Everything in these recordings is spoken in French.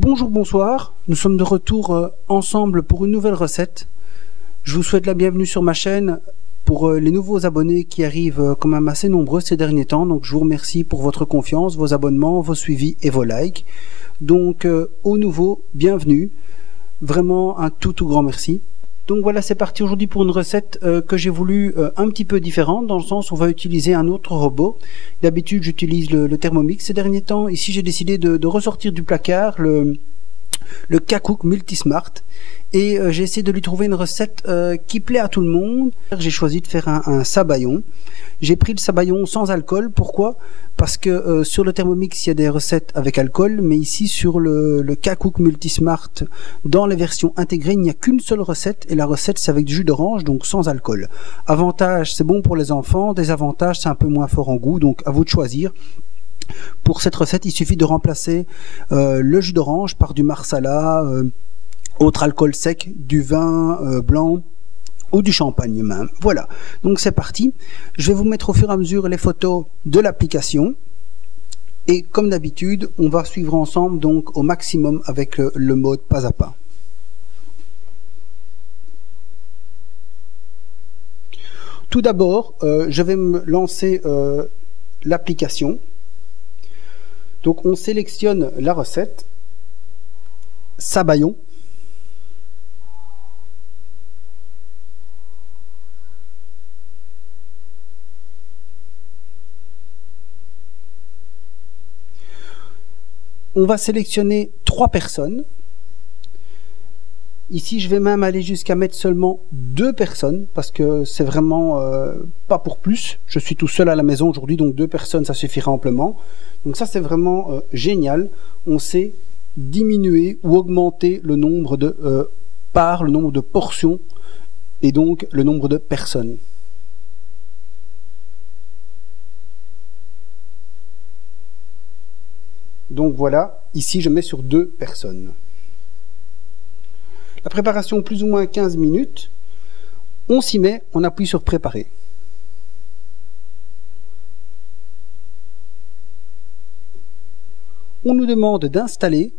Bonjour, bonsoir, nous sommes de retour ensemble pour une nouvelle recette. Je vous souhaite la bienvenue sur ma chaîne pour les nouveaux abonnés qui arrivent quand même assez nombreux ces derniers temps. Donc je vous remercie pour votre confiance, vos abonnements, vos suivis et vos likes. Donc aux nouveaux, bienvenue, vraiment un tout grand merci. Donc voilà, c'est parti aujourd'hui pour une recette que j'ai voulu un petit peu différente, dans le sens où on va utiliser un autre robot. D'habitude, j'utilise le Thermomix ces derniers temps. Ici, j'ai décidé de ressortir du placard le Kacook Multismart. Et j'ai essayé de lui trouver une recette qui plaît à tout le monde. J'ai choisi de faire un sabayon. J'ai pris le sabayon sans alcool. Pourquoi? Parce que sur le Thermomix, il y a des recettes avec alcool, mais ici sur le Kacook Multismart, dans les versions intégrées, il n'y a qu'une seule recette, et la recette c'est avec du jus d'orange, donc sans alcool. Avantage, c'est bon pour les enfants. Désavantage, c'est un peu moins fort en goût, donc à vous de choisir. Pour cette recette, il suffit de remplacer le jus d'orange par du marsala, autre alcool sec, du vin blanc ou du champagne même. Voilà, donc c'est parti. Je vais vous mettre au fur et à mesure les photos de l'application. Et comme d'habitude, on va suivre ensemble donc au maximum avec le mode pas à pas. Tout d'abord, je vais me lancer l'application. Donc on sélectionne la recette, sabayon. On va sélectionner 3 personnes. Ici, je vais même aller jusqu'à mettre seulement 2 personnes parce que c'est vraiment pas pour plus. Je suis tout seul à la maison aujourd'hui, donc 2 personnes, ça suffira amplement. Donc ça, c'est vraiment génial. On sait diminuer ou augmenter le nombre de parts, le nombre de portions et donc le nombre de personnes. Donc voilà, ici je mets sur 2 personnes. La préparation plus ou moins 15 minutes. On s'y met, on appuie sur préparer. On nous demande d'installer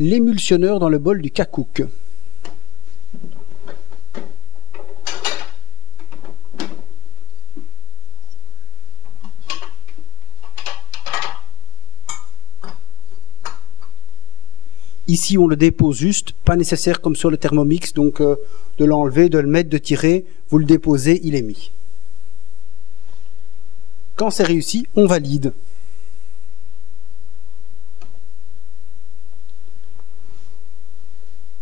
l'émulsionneur dans le bol du Kacook. Ici, on le dépose juste, pas nécessaire comme sur le Thermomix, donc de l'enlever, de le mettre, de tirer, vous le déposez, il est mis. Quand c'est réussi, on valide.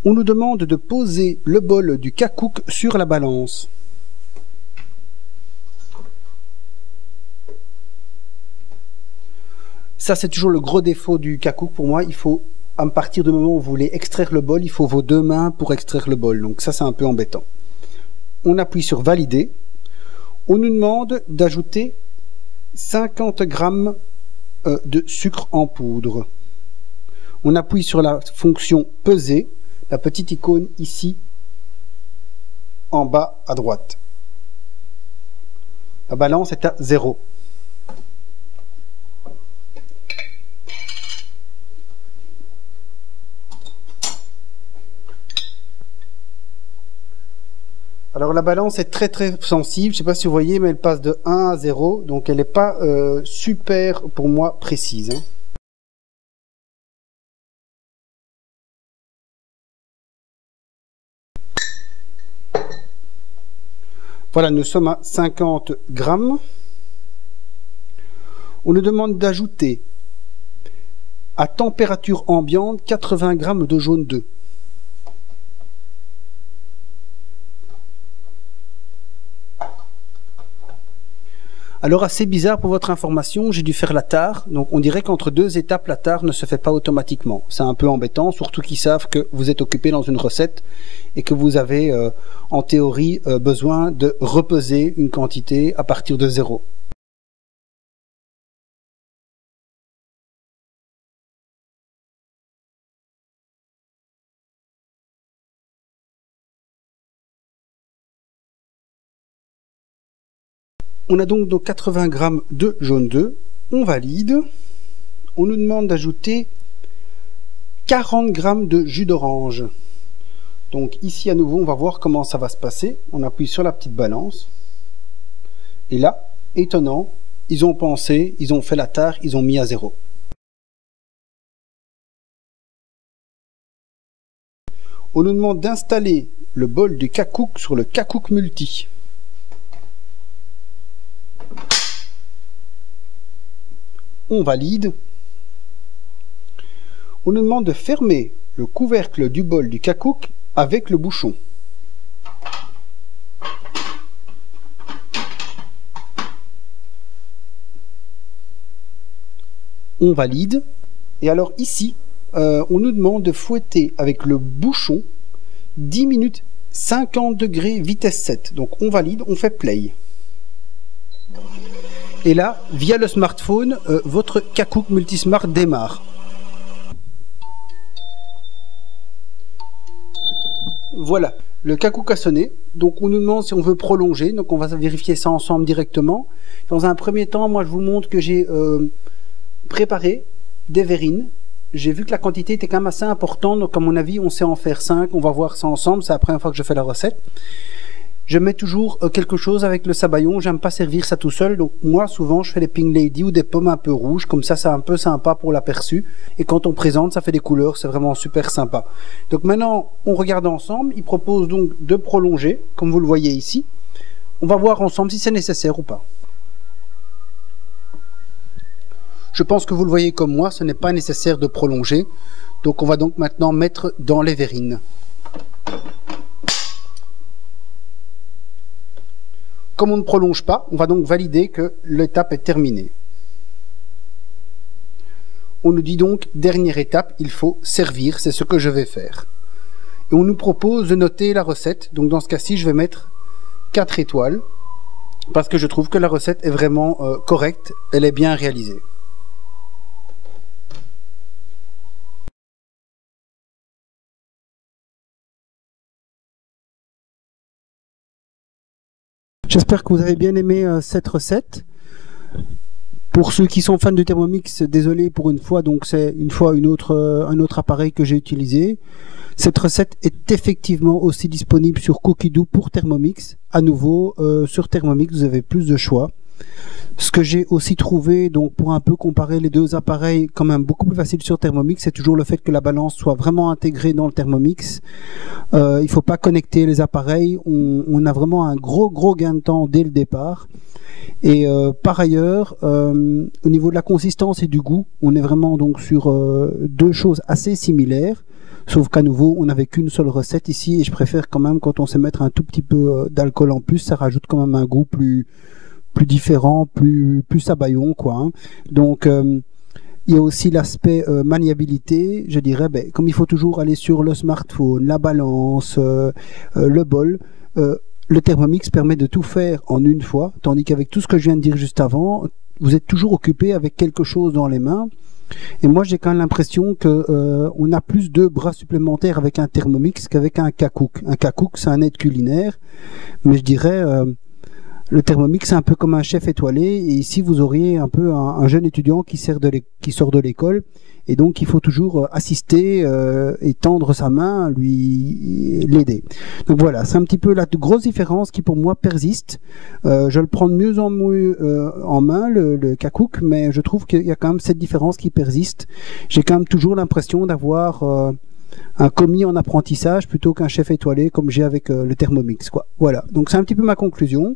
On nous demande de poser le bol du Kacook sur la balance. Ça, c'est toujours le gros défaut du Kacook pour moi. Il faut, à partir du moment où vous voulez extraire le bol, il faut vos 2 mains pour extraire le bol. Donc ça, c'est un peu embêtant. On appuie sur valider. On nous demande d'ajouter 50 g de sucre en poudre. On appuie sur la fonction peser, la petite icône ici, en bas à droite. La balance est à 0. Alors la balance est très sensible, je ne sais pas si vous voyez, mais elle passe de 1 à 0, donc elle n'est pas super, pour moi, précise. Voilà, nous sommes à 50 grammes. On nous demande d'ajouter à température ambiante 80 g de jaune d'œuf. Alors assez bizarre pour votre information, j'ai dû faire la tare, donc on dirait qu'entre 2 étapes la tare ne se fait pas automatiquement. C'est un peu embêtant, surtout qu'ils savent que vous êtes occupé dans une recette et que vous avez en théorie besoin de repeser une quantité à partir de 0. On a donc nos 80 g de jaune d'œuf, on valide. On nous demande d'ajouter 40 g de jus d'orange. Donc ici à nouveau, on va voir comment ça va se passer. On appuie sur la petite balance. Et là, étonnant, ils ont pensé, ils ont fait la tare, ils ont mis à 0. On nous demande d'installer le bol du Kakook sur le Kakook Multi. On valide. On nous demande de fermer le couvercle du bol du Kakook avec le bouchon. On valide. Et alors ici, on nous demande de fouetter avec le bouchon 10 minutes 50 degrés vitesse 7. Donc on valide, on fait play. Et là, via le smartphone, votre Kakook Multismart démarre. Voilà, le Kakook a sonné. Donc on nous demande si on veut prolonger. Donc on va vérifier ça ensemble directement. Dans un premier temps, moi je vous montre que j'ai préparé des verrines. J'ai vu que la quantité était quand même assez importante. Donc à mon avis, on sait en faire 5. On va voir ça ensemble. C'est la première fois que je fais la recette. Je mets toujours quelque chose avec le sabayon. J'aime pas servir ça tout seul. Donc moi, souvent, je fais des Pink Lady ou des pommes un peu rouges. Comme ça, c'est un peu sympa pour l'aperçu. Et quand on présente, ça fait des couleurs. C'est vraiment super sympa. Donc maintenant, on regarde ensemble. Il propose donc de prolonger, comme vous le voyez ici. On va voir ensemble si c'est nécessaire ou pas. Je pense que vous le voyez comme moi, ce n'est pas nécessaire de prolonger. Donc on va donc maintenant mettre dans les verrines. Comme on ne prolonge pas, on va donc valider que l'étape est terminée. On nous dit donc, dernière étape, il faut servir, c'est ce que je vais faire. Et on nous propose de noter la recette. Donc dans ce cas-ci, je vais mettre 4 étoiles, parce que je trouve que la recette est vraiment correcte, elle est bien réalisée. J'espère que vous avez bien aimé cette recette. Pour ceux qui sont fans de Thermomix, désolé pour une fois, donc c'est une fois un autre appareil que j'ai utilisé. Cette recette est effectivement aussi disponible sur Cookidoo pour Thermomix. À nouveau, sur Thermomix, vous avez plus de choix. Ce que j'ai aussi trouvé, donc pour un peu comparer les deux appareils, quand même beaucoup plus facile sur Thermomix, c'est toujours le fait que la balance soit vraiment intégrée dans le Thermomix. Il ne faut pas connecter les appareils, on a vraiment un gros gain de temps dès le départ. Et par ailleurs, au niveau de la consistance et du goût, on est vraiment donc sur deux choses assez similaires. Sauf qu'à nouveau, on n'avait qu'une seule recette ici, et je préfère quand même, quand on sait mettre un tout petit peu d'alcool en plus, ça rajoute quand même un goût plus différent, plus sabayon, quoi. Hein. Donc, il y a aussi l'aspect maniabilité. Je dirais, comme il faut toujours aller sur le smartphone, la balance, le bol, le Thermomix permet de tout faire en une fois, tandis qu'avec tout ce que je viens de dire juste avant, vous êtes toujours occupé avec quelque chose dans les mains. Et moi, j'ai quand même l'impression que on a plus de bras supplémentaires avec un Thermomix qu'avec un Kakook. Un Kakook, c'est un aide culinaire, mais je dirais... le Thermomix, c'est un peu comme un chef étoilé, et ici vous auriez un peu un jeune étudiant qui sort de l'école, et donc il faut toujours assister et tendre sa main, l'aider. Donc voilà, c'est un petit peu la grosse différence qui pour moi persiste. Je le prends de mieux en mieux en main, le Kakook, mais je trouve qu'il y a quand même cette différence qui persiste. J'ai quand même toujours l'impression d'avoir... un commis en apprentissage plutôt qu'un chef étoilé comme j'ai avec le Thermomix, quoi. Voilà, donc c'est un petit peu ma conclusion.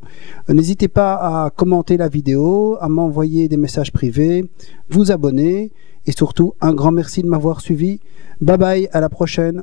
N'hésitez pas à commenter la vidéo, à m'envoyer des messages privés, vous abonner, et surtout un grand merci de m'avoir suivi. Bye bye, à la prochaine.